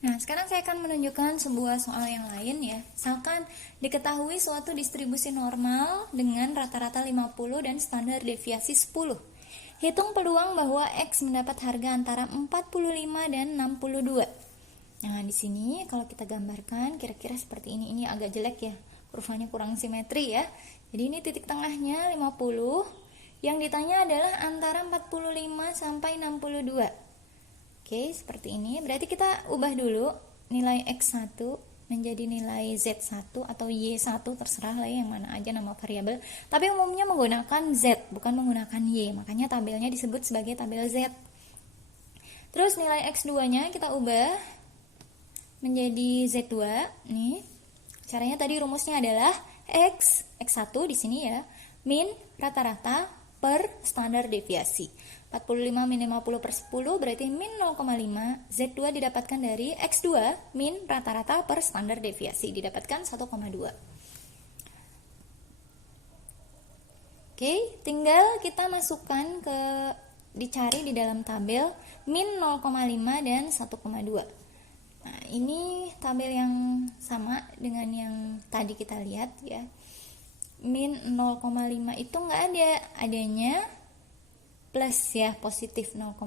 Nah, sekarang saya akan menunjukkan sebuah soal yang lain ya. Misalkan diketahui suatu distribusi normal dengan rata-rata 50 dan standar deviasi 10. Hitung peluang bahwa X mendapat harga antara 45 dan 62. Nah, di sini kalau kita gambarkan kira-kira seperti ini. Ini agak jelek ya. Kurvanya kurang simetri ya. Jadi ini titik tengahnya 50. Yang ditanya adalah antara 45 sampai 62. Oke, seperti ini. Berarti kita ubah dulu nilai X1 menjadi nilai Z1 atau Y1, terserah lah ya, yang mana aja nama variabel. Tapi umumnya menggunakan Z, bukan menggunakan Y. Makanya tabelnya disebut sebagai tabel Z. Terus nilai X2-nya kita ubah menjadi Z2. Nih. Caranya tadi rumusnya adalah X1 di sini ya, min rata-rata per standar deviasi. 45 min 50 per 10 berarti min 0,5. Z2 didapatkan dari X2 min rata-rata per standar deviasi, didapatkan 1,2. Oke, tinggal kita masukkan dicari di dalam tabel min 0,5 dan 1,2. Nah, ini tabel yang sama dengan yang tadi kita lihat ya. Min 0,5 itu nggak ada, adanya plus ya, positif 0,5.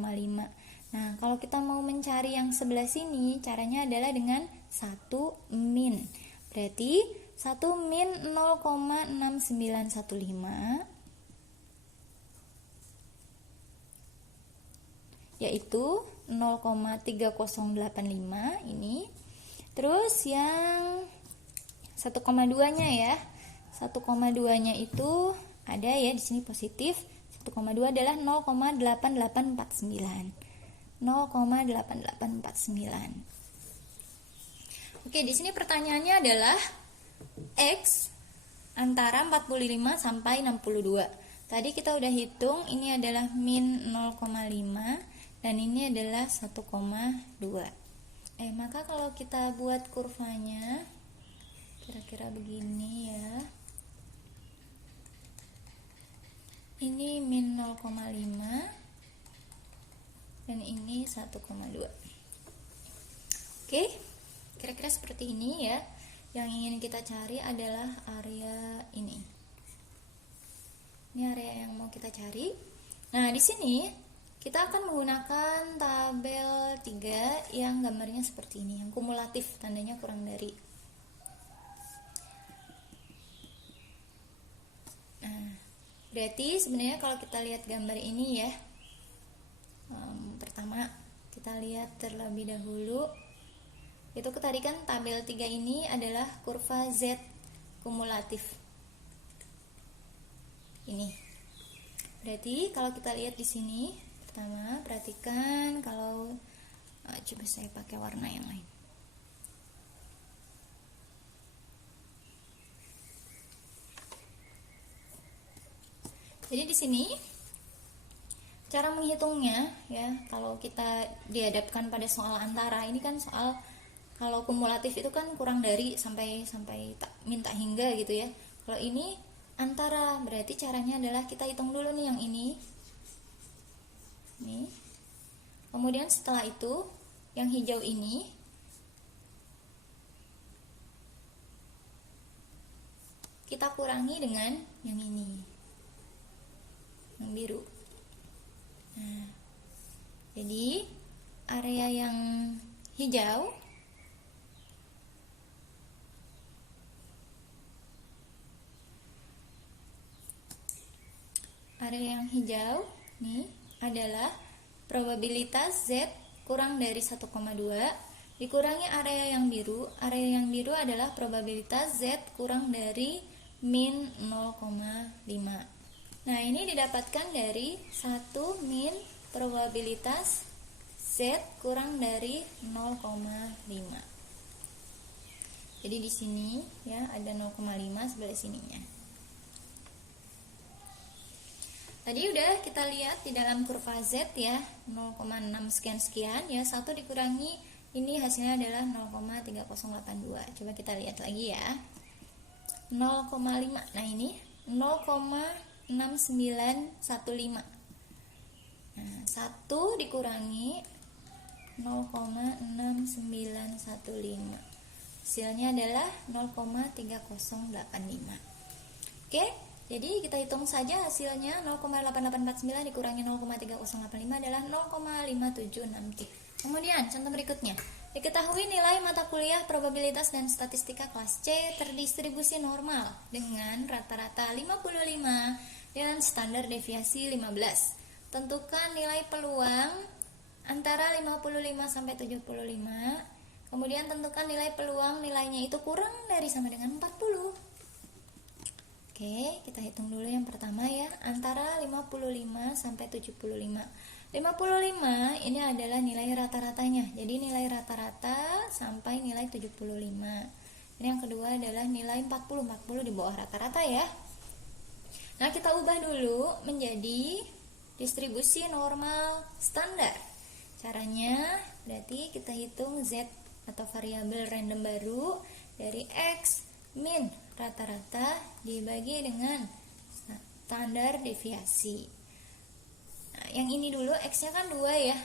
Nah, kalau kita mau mencari yang sebelah sini, caranya adalah dengan 1 min. Berarti 1 min 0,6915 yaitu 0,3085 ini. Terus yang 1,2-nya ya. 1,2-nya itu ada ya di sini positif. 1,2 adalah 0,8849. 0,8849. Oke, di sini pertanyaannya adalah X antara 45 sampai 62. Tadi kita udah hitung, ini adalah min 0,5 dan ini adalah 1,2. Maka kalau kita buat kurvanya kira-kira begini ya. Ini min 0,5 dan ini 1,2. Oke, kira-kira seperti ini ya. Yang ingin kita cari adalah area ini. Ini area yang mau kita cari. Nah, di sini kita akan menggunakan tabel 3 yang gambarnya seperti ini, yang kumulatif, tandanya kurang dari. Berarti sebenarnya kalau kita lihat gambar ini ya, pertama kita lihat terlebih dahulu, itu tadi kan tabel 3 ini adalah kurva Z kumulatif. Ini. Berarti kalau kita lihat di sini, pertama perhatikan kalau coba saya pakai warna yang lain. Jadi di sini cara menghitungnya ya, kalau kita dihadapkan pada soal antara, ini kan soal kalau kumulatif itu kan kurang dari sampai minta hingga gitu ya. Kalau ini antara, berarti caranya adalah kita hitung dulu nih yang ini. Nih. Kemudian setelah itu yang hijau ini kita kurangi dengan yang ini, yang biru. Nah, jadi area yang hijau nih adalah probabilitas Z kurang dari 1,2 dikurangi area yang biru. Area yang biru adalah probabilitas Z kurang dari min 0,5. Nah, ini didapatkan dari 1 min probabilitas Z kurang dari 0,5. Jadi di sini ya ada 0,5 sebelah sininya. Tadi udah kita lihat di dalam kurva Z ya, 0,6 sekian-sekian ya, 1 dikurangi ini hasilnya adalah 0,3082. Coba kita lihat lagi ya. 0,5. Nah, ini 0,6915. Nah, 1 dikurangi 0,6915 Hasilnya adalah 0,3085. Oke, jadi kita hitung saja hasilnya. 0,8849 dikurangi 0,3085 adalah 0,5763. Kemudian contoh berikutnya, diketahui nilai mata kuliah probabilitas dan statistika kelas C terdistribusi normal dengan rata-rata 55 dan standar deviasi 15. Tentukan nilai peluang antara 55 sampai 75. Kemudian tentukan nilai peluang nilainya itu kurang dari sama dengan 40. Oke, kita hitung dulu yang pertama ya, antara 55 sampai 75. 55 ini adalah nilai rata-ratanya. Jadi nilai rata-rata sampai nilai 75. Ini yang kedua adalah nilai 40. 40 di bawah rata-rata ya. Nah, kita ubah dulu menjadi distribusi normal standar. Caranya berarti kita hitung Z atau variabel random baru dari X min rata-rata dibagi dengan standar deviasi. Nah, yang ini dulu X-nya kan 2 ya.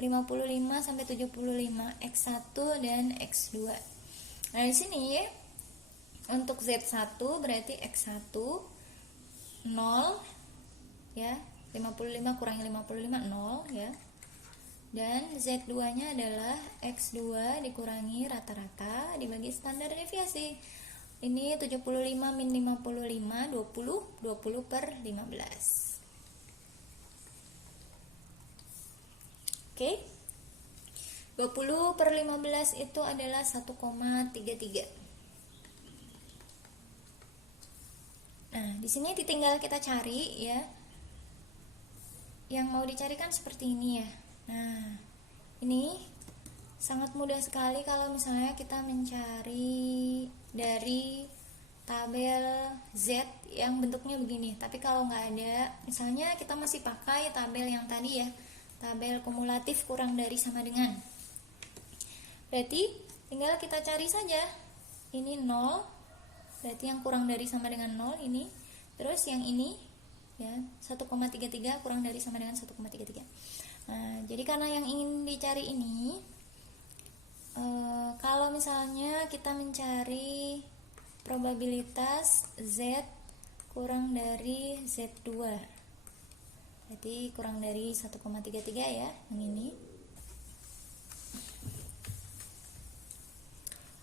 55 sampai 75, X1 dan X2. Nah, di sini untuk Z1 berarti X1 0 ya. 55 kurangi 55 0 ya. Dan Z2-nya adalah X2 dikurangi rata-rata dibagi standar deviasi. Ini 75 min 55 20 per 15. Oke. 20 per 15 itu adalah 1,33. Nah, di sini tinggal kita cari ya. Yang mau dicarikan seperti ini ya. Nah, ini sangat mudah sekali kalau misalnya kita mencari dari tabel Z yang bentuknya begini. Tapi kalau nggak ada, misalnya kita masih pakai tabel yang tadi ya, tabel kumulatif kurang dari sama dengan. Berarti tinggal kita cari saja. Ini 0, berarti yang kurang dari sama dengan 0 ini. Terus yang ini ya, 1,33 kurang dari sama dengan 1,33. Nah, jadi karena yang ingin dicari ini, kalau misalnya kita mencari probabilitas Z kurang dari Z2, berarti kurang dari 1,33 ya, yang ini.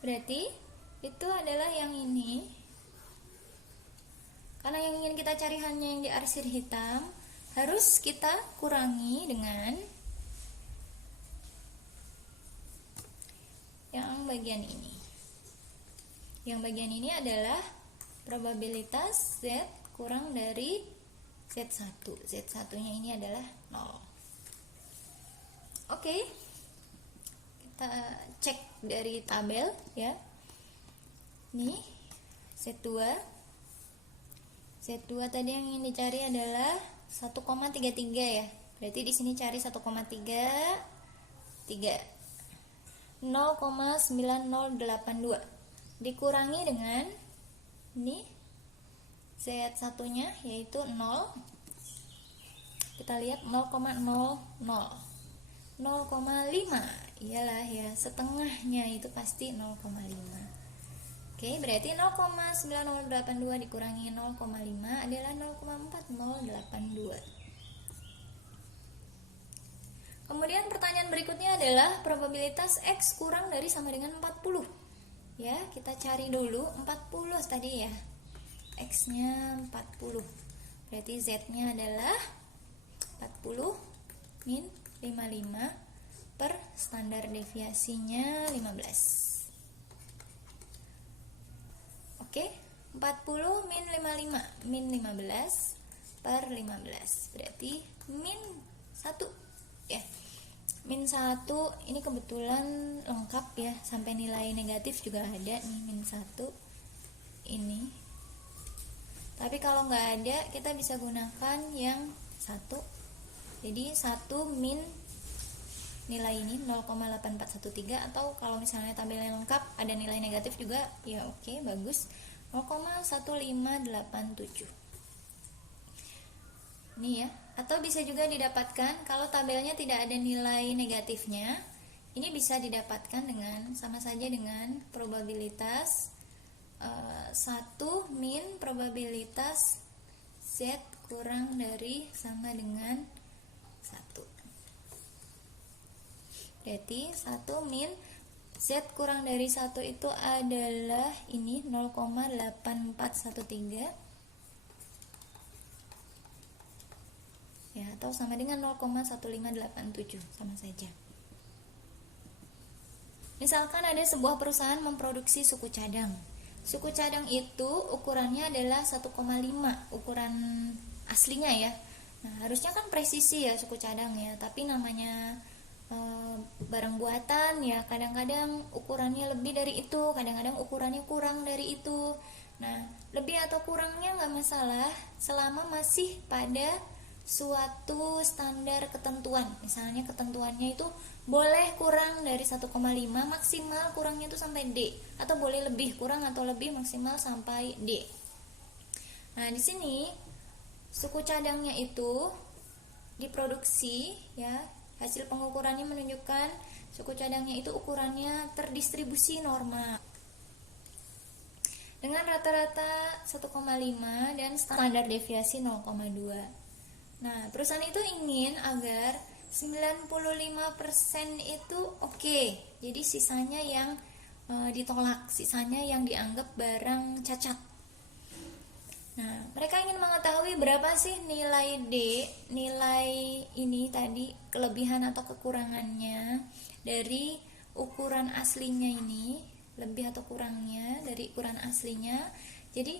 Berarti itu adalah yang ini. Karena yang ingin kita cari hanya yang di arsir hitam, harus kita kurangi dengan yang bagian ini. Yang bagian ini adalah probabilitas Z kurang dari Z1. Z1-nya ini adalah 0. Oke. Kita cek dari tabel ya. Nih, Z2. Z2 tadi yang ingin dicari adalah 1,33 ya. Berarti di sini cari 1,33. 0,9082 dikurangi dengan ini Z1-nya yaitu 0. Kita lihat 0,00. 0,5. Iyalah ya, setengahnya itu pasti 0,5. Oke, berarti 0,9082 dikurangi 0,5 adalah 0,4082. Kemudian pertanyaan berikutnya adalah probabilitas X kurang dari sama dengan 40. Ya, kita cari dulu 40 tadi ya. X-nya 40. Berarti Z-nya adalah 40 min 55 per standar deviasinya 15. Oke, 40 min 55 min 15 per 15 berarti min 1 ya. Min 1 ini kebetulan lengkap ya, sampai nilai negatif juga ada nih, min 1 ini. Tapi kalau nggak ada, kita bisa gunakan yang 1. Jadi 1 min nilai ini 0,8413, atau kalau misalnya tabelnya lengkap ada nilai negatif juga ya, oke, bagus, 0,1587 ini ya. Atau bisa juga didapatkan kalau tabelnya tidak ada nilai negatifnya, Ini bisa didapatkan dengan sama saja dengan probabilitas 1 min probabilitas Z kurang dari sama dengan 1. Berarti 1 min Z kurang dari 1 itu adalah ini 0,8413 ya, atau sama dengan 0,1587, sama saja. Misalkan ada sebuah perusahaan memproduksi suku cadang. Suku cadang itu ukurannya adalah 1,5, ukuran aslinya ya. Nah, harusnya kan presisi ya suku cadang ya, tapi namanya barang buatan ya, kadang-kadang ukurannya lebih dari itu, kadang-kadang ukurannya kurang dari itu. Nah, lebih atau kurangnya nggak masalah selama masih pada suatu standar ketentuan. Misalnya ketentuannya itu boleh kurang dari 1,5, maksimal kurangnya itu sampai D, atau boleh lebih, kurang atau lebih maksimal sampai D. Nah, di sini suku cadangnya itu diproduksi ya, hasil pengukurannya menunjukkan suku cadangnya itu ukurannya terdistribusi normal dengan rata-rata 1,5 dan standar deviasi 0,2. Nah, perusahaan itu ingin agar 95% itu oke. Jadi sisanya yang ditolak, sisanya yang dianggap barang cacat. Nah, mereka ingin mengetahui berapa sih nilai D, nilai ini tadi, kelebihan atau kekurangannya dari ukuran aslinya ini, lebih atau kurangnya dari ukuran aslinya. Jadi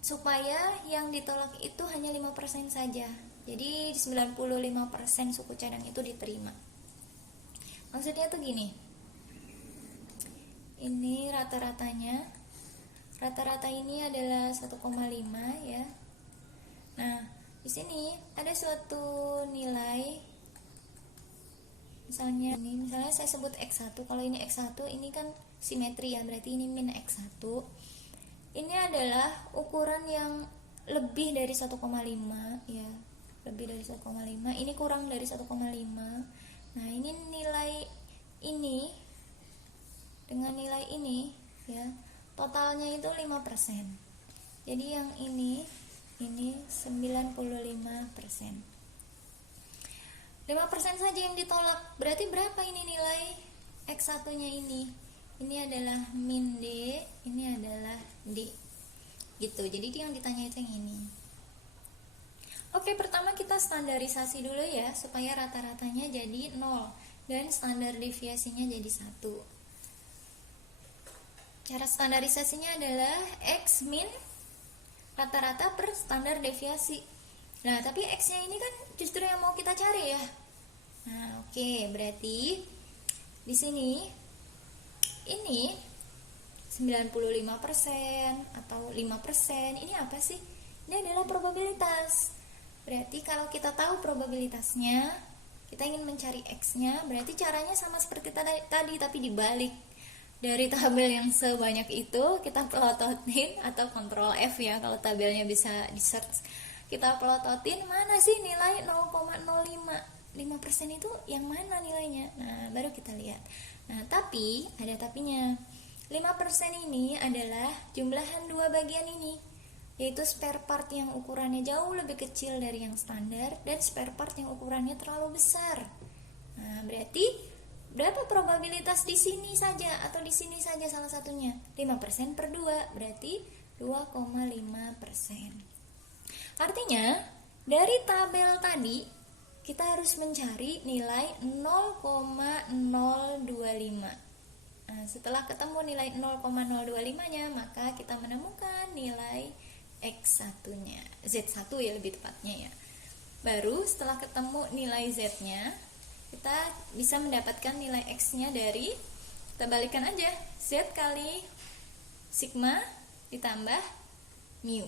supaya yang ditolak itu hanya 5% saja. Jadi 95% suku cadang itu diterima. Maksudnya tuh gini. Ini rata-ratanya. Rata-rata ini adalah 1,5 ya. Nah, di sini ada suatu nilai. Misalnya saya sebut X1. Kalau ini X1, ini kan simetri ya, berarti ini min X1. Ini adalah ukuran yang lebih dari 1,5 ya. Lebih dari 1,5. Ini kurang dari 1,5. Nah, ini nilai ini dengan nilai ini ya. Totalnya itu 5%. Jadi yang ini 95%. 5% saja yang ditolak. Berarti berapa ini nilai X1-nya ini? Ini adalah min D, ini adalah D. Gitu. Jadi yang ditanya itu yang ini. Oke, pertama kita standarisasi dulu ya, supaya rata-ratanya jadi 0 dan standar deviasinya jadi 1. Cara standarisasinya adalah X min rata-rata per standar deviasi. Nah, tapi X-nya ini kan justru yang mau kita cari ya. Nah, oke, berarti di sini ini 95% atau 5%, ini apa sih? Ini adalah probabilitas. Berarti kalau kita tahu probabilitasnya, kita ingin mencari X-nya, berarti caranya sama seperti tadi tapi dibalik. Dari tabel yang sebanyak itu kita pelototin, atau Ctrl F ya kalau tabelnya bisa di search, kita pelototin mana sih nilai 0,05. 5% itu yang mana nilainya. Nah, baru kita lihat. Nah, tapi ada tapinya. 5% ini adalah jumlahan dua bagian ini, yaitu spare part yang ukurannya jauh lebih kecil dari yang standar dan spare part yang ukurannya terlalu besar. Nah, berarti berapa probabilitas di sini saja atau di sini saja salah satunya? 5% per 2, berarti 2,5%. Artinya, dari tabel tadi kita harus mencari nilai 0,025. Nah, setelah ketemu nilai 0,025-nya, maka kita menemukan nilai X1-nya, Z1 ya lebih tepatnya ya. Baru setelah ketemu nilai Z-nya, kita bisa mendapatkan nilai X-nya dari, kita balikan aja, Z kali sigma ditambah mu.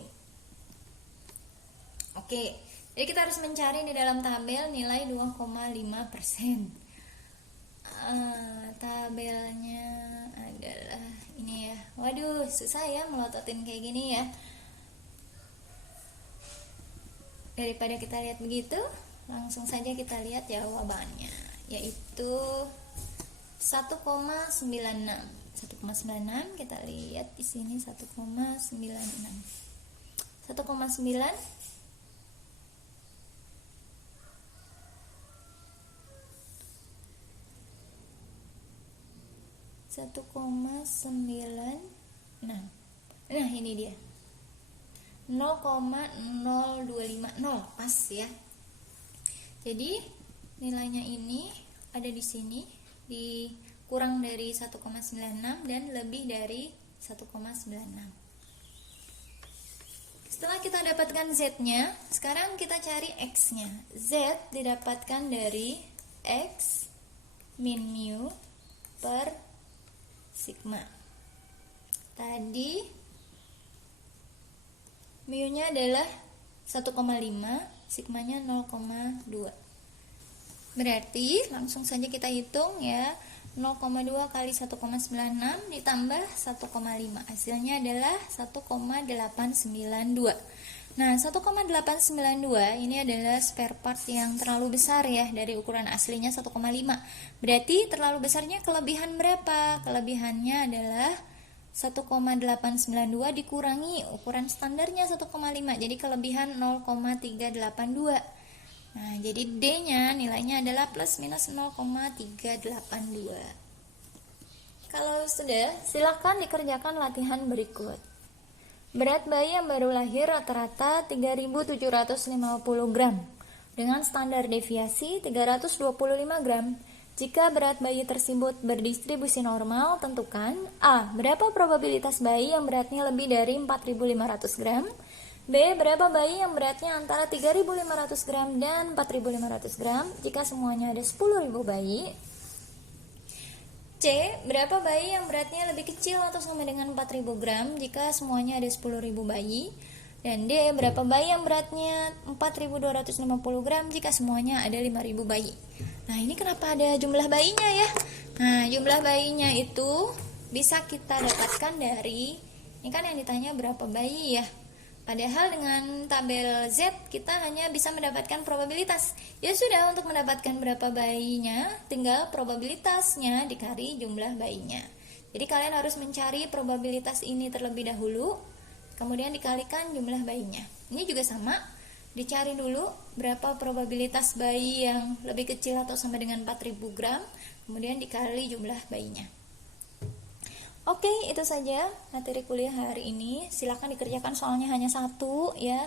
Oke, jadi kita harus mencari di dalam tabel nilai 2,5%. Tabelnya adalah ini ya. Waduh, susah ya melototin kayak gini ya. Daripada kita lihat begitu, langsung saja kita lihat jawabannya. yaitu 1,96. 1,96 kita lihat di sini 1,96. 1,9 1,9. Nah, ini dia. 0,0250 pas ya. Jadi nilainya ini ada di sini, dikurang dari 1,96 dan lebih dari 1,96. Setelah kita dapatkan Z-nya, sekarang kita cari X-nya. Z didapatkan dari X min mu per sigma. Tadi mu-nya adalah 1,5, sigmanya 0,2. Berarti langsung saja kita hitung ya, 0,2 kali 1,96 ditambah 1,5. Hasilnya adalah 1,892. Nah, 1,892 ini adalah spare part yang terlalu besar ya, dari ukuran aslinya 1,5. Berarti terlalu besarnya kelebihan berapa? Kelebihannya adalah 1,892 dikurangi ukuran standarnya 1,5. Jadi kelebihan 0,382. Nah, jadi D-nya nilainya adalah plus minus 0,382. Kalau sudah, silakan dikerjakan latihan berikut. Berat bayi yang baru lahir rata-rata 3.750 gram dengan standar deviasi 325 gram. Jika berat bayi tersebut berdistribusi normal, tentukan A. Berapa probabilitas bayi yang beratnya lebih dari 4.500 gram? B. Berapa bayi yang beratnya antara 3.500 gram dan 4.500 gram jika semuanya ada 10.000 bayi? C. Berapa bayi yang beratnya lebih kecil atau sama dengan 4.000 gram jika semuanya ada 10.000 bayi? Dan D. Berapa bayi yang beratnya 4.250 gram jika semuanya ada 5.000 bayi? Nah, ini kenapa ada jumlah bayinya ya? Nah, jumlah bayinya itu bisa kita dapatkan dari, ini kan yang ditanya berapa bayi ya. Padahal dengan tabel Z kita hanya bisa mendapatkan probabilitas. Ya sudah, untuk mendapatkan berapa bayinya, tinggal probabilitasnya dikali jumlah bayinya. Jadi kalian harus mencari probabilitas ini terlebih dahulu, kemudian dikalikan jumlah bayinya. Ini juga sama, dicari dulu berapa probabilitas bayi yang lebih kecil atau sama dengan 4.000 gram, kemudian dikali jumlah bayinya. Oke, itu saja materi kuliah hari ini. Silakan dikerjakan, soalnya hanya satu ya.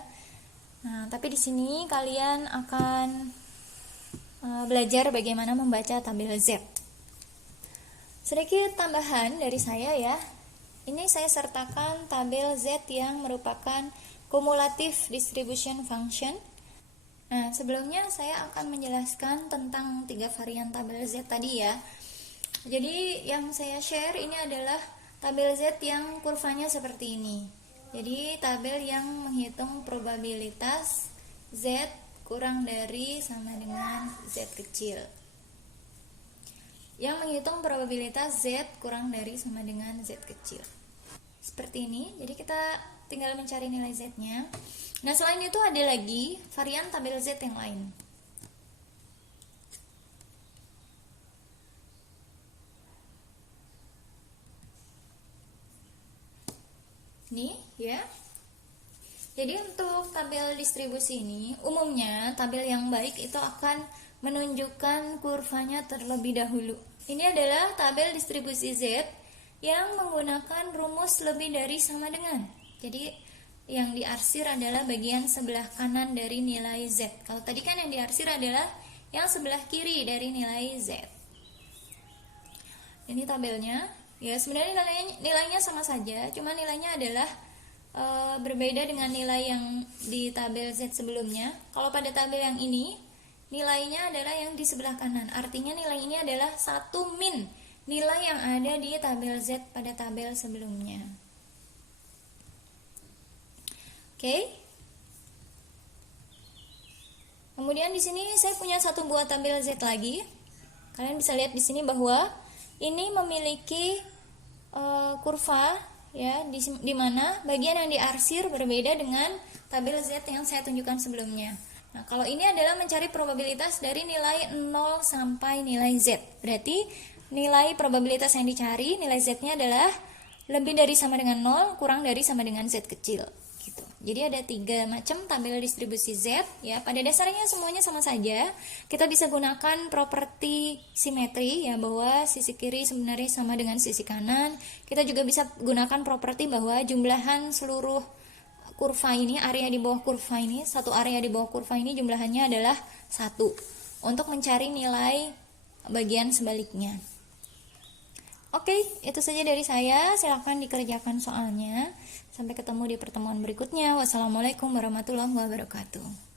Nah, tapi di sini kalian akan belajar bagaimana membaca tabel Z. Sedikit tambahan dari saya ya. Ini saya sertakan tabel Z yang merupakan cumulative distribution function. Nah, sebelumnya saya akan menjelaskan tentang 3 varian tabel Z tadi ya. Jadi yang saya share ini adalah tabel Z yang kurvanya seperti ini. Jadi tabel yang menghitung probabilitas Z kurang dari sama dengan Z kecil. Yang menghitung probabilitas Z kurang dari sama dengan Z kecil. Seperti ini. Jadi kita tinggal mencari nilai Z-nya. Nah, selain itu ada lagi varian tabel Z yang lain. Nih ya. Jadi untuk tabel distribusi ini, umumnya tabel yang baik itu akan menunjukkan kurvanya terlebih dahulu. Ini adalah tabel distribusi Z yang menggunakan rumus lebih dari sama dengan. Jadi yang diarsir adalah bagian sebelah kanan dari nilai Z. Kalau tadi kan yang diarsir adalah yang sebelah kiri dari nilai Z. Ini tabelnya. Ya, sebenarnya nilainya sama saja, cuma nilainya adalah berbeda dengan nilai yang di tabel Z sebelumnya. Kalau pada tabel yang ini, nilainya adalah yang di sebelah kanan. Artinya nilai ini adalah 1 min nilai yang ada di tabel Z pada tabel sebelumnya. Oke. Kemudian di sini saya punya satu buah tabel Z lagi. Kalian bisa lihat di sini bahwa ini memiliki kurva ya, di mana bagian yang diarsir berbeda dengan tabel Z yang saya tunjukkan sebelumnya. Nah, kalau ini adalah mencari probabilitas dari nilai 0 sampai nilai Z. Berarti nilai probabilitas yang dicari, nilai Z-nya adalah lebih dari sama dengan 0, kurang dari sama dengan Z kecil. Gitu. Jadi ada 3 macam tabel distribusi Z. Ya, pada dasarnya semuanya sama saja. Kita bisa gunakan properti simetri, ya, bahwa sisi kiri sebenarnya sama dengan sisi kanan. Kita juga bisa gunakan properti bahwa jumlahan seluruh kurva ini, area di bawah kurva ini, satu area di bawah kurva ini jumlahannya adalah 1 untuk mencari nilai bagian sebaliknya. Oke, itu saja dari saya. Silakan dikerjakan soalnya. Sampai ketemu di pertemuan berikutnya. Wassalamualaikum warahmatullahi wabarakatuh.